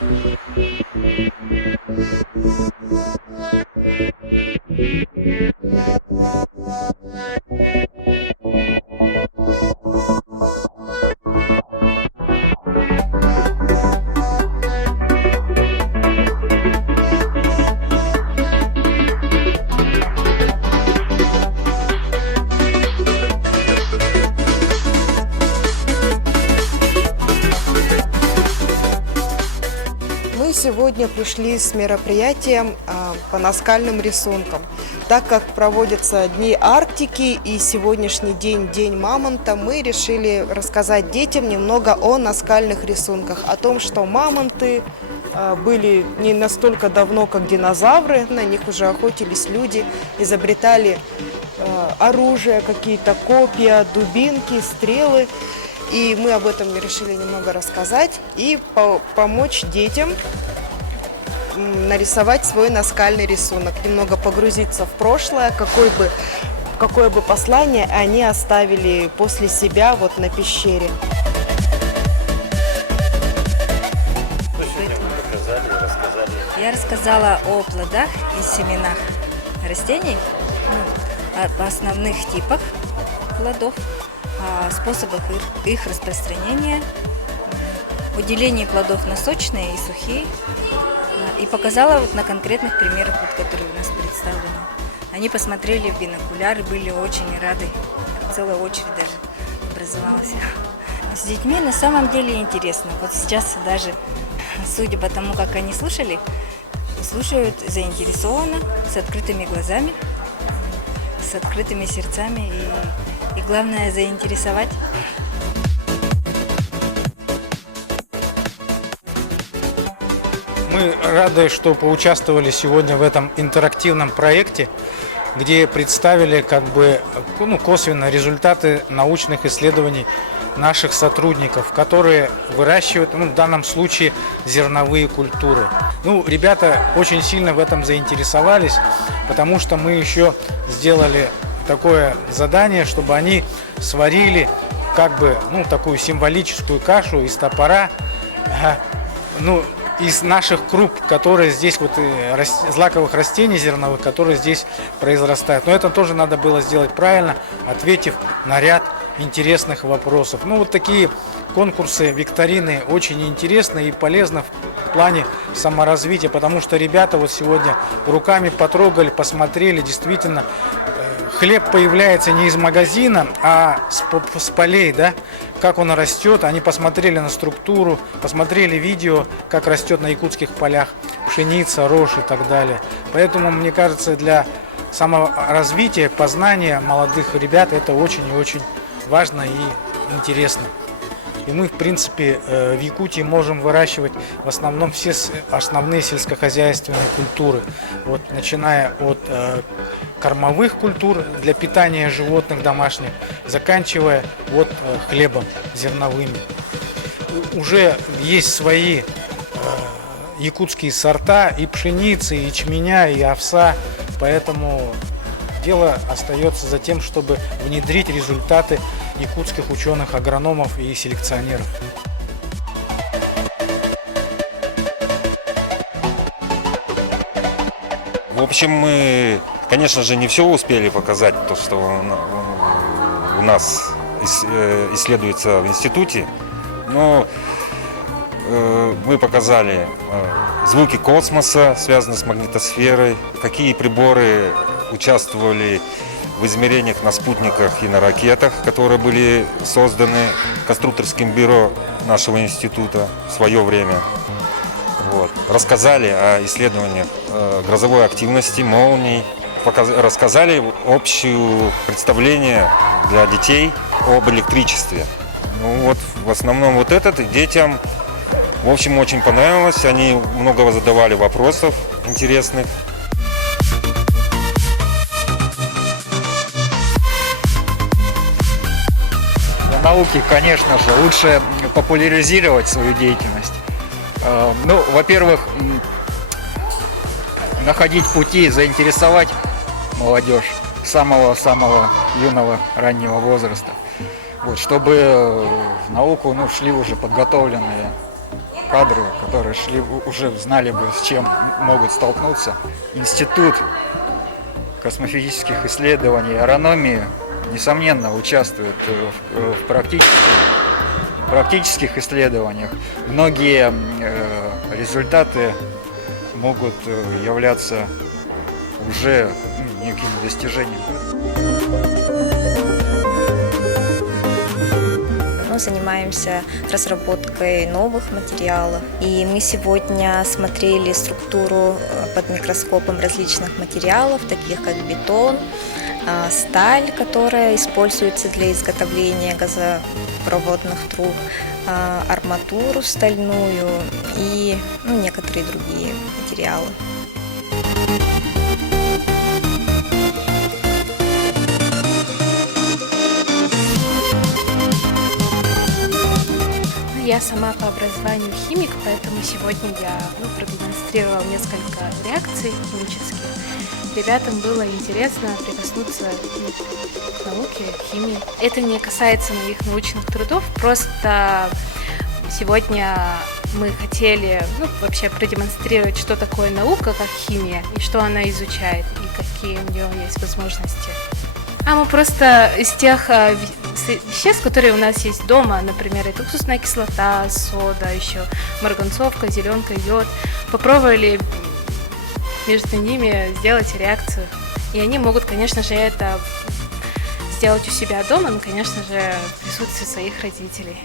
Мы сегодня пришли с мероприятием по наскальным рисункам. Так как проводятся Дни Арктики и сегодняшний день, День мамонта, мы решили рассказать детям немного о наскальных рисунках, о том, что мамонты были не настолько давно, как динозавры, на них уже охотились люди, изобретали оружие, какие-то копья, дубинки, стрелы. И мы об этом решили немного рассказать и помочь детям нарисовать свой наскальный рисунок, немного погрузиться в прошлое, какое бы послание они оставили после себя вот на пещере. Я рассказала о плодах и семенах растений, о основных типах плодов, о способах их распространения, о делении плодов на сочные и сухие. И показала на конкретных примерах, которые у нас представлены. Они посмотрели в бинокуляры, были очень рады. Целая очередь даже образовалась. С детьми на самом деле интересно. Вот сейчас даже, судя по тому, как они слушают заинтересованно, с открытыми глазами, с открытыми сердцами и главное заинтересовать. Мы рады, что поучаствовали сегодня в этом интерактивном проекте, где представили косвенно результаты научных исследований наших сотрудников, которые выращивают, в данном случае, зерновые культуры. Ребята очень сильно в этом заинтересовались, потому что мы еще сделали такое задание, чтобы они сварили такую символическую кашу из топора, из наших круп, которые здесь, злаковых растений зерновых, которые здесь произрастают. Но это тоже надо было сделать правильно, ответив на ряд интересных вопросов. Такие конкурсы, викторины очень интересны и полезны в плане саморазвития, потому что ребята сегодня руками потрогали, посмотрели, действительно, хлеб появляется не из магазина, а с полей, как он растет. Они посмотрели на структуру, посмотрели видео, как растет на якутских полях пшеница, рожь и так далее. Поэтому, мне кажется, для саморазвития, познания молодых ребят это очень и очень важно и интересно. И мы, в принципе, в Якутии можем выращивать в основном все основные сельскохозяйственные культуры, начиная от кормовых культур для питания животных домашних, заканчивая хлебом зерновыми. Уже есть свои якутские сорта и пшеницы, и ячменя, и овса, поэтому дело остается за тем, чтобы внедрить результаты якутских ученых, агрономов и селекционеров. В общем, мы, конечно же, не все успели показать, то, что у нас исследуется в институте, но мы показали звуки космоса, связанные с магнитосферой, какие приборы участвовали в измерениях на спутниках и на ракетах, которые были созданы конструкторским бюро нашего института в свое время. Рассказали о исследованиях грозовой активности, молний, рассказали общее представление для детей об электричестве. В основном детям, в общем, очень понравилось. Они много задавали вопросов интересных. Для науки, конечно же, лучше популяризировать свою деятельность. Во-первых, находить пути, заинтересовать молодежь с самого-самого юного, раннего возраста, чтобы в науку шли уже подготовленные кадры, которые шли, уже знали бы, с чем могут столкнуться. Институт космофизических исследований и астрономии, несомненно, участвует в практических исследованиях. Многие результаты могут являться уже некими достижениями. Мы занимаемся разработкой новых материалов. И мы сегодня смотрели структуру под микроскопом различных материалов, таких как бетон, сталь, которая используется для изготовления газопроводных труб, арматуру стальную и некоторые другие материалы. Я сама по образованию химик, поэтому сегодня я продемонстрировала несколько реакций химических. Ребятам было интересно прикоснуться к науке, химии. Это не касается моих научных трудов, просто сегодня мы хотели вообще продемонстрировать, что такое наука, как химия, и что она изучает, и какие у нее есть возможности. Мы просто из тех веществ, которые у нас есть дома, например, это уксусная кислота, сода, еще марганцовка, зеленка, йод, попробовали между ними сделать реакцию. И они могут, конечно же, это сделать у себя дома, но, конечно же, в присутствии своих родителей.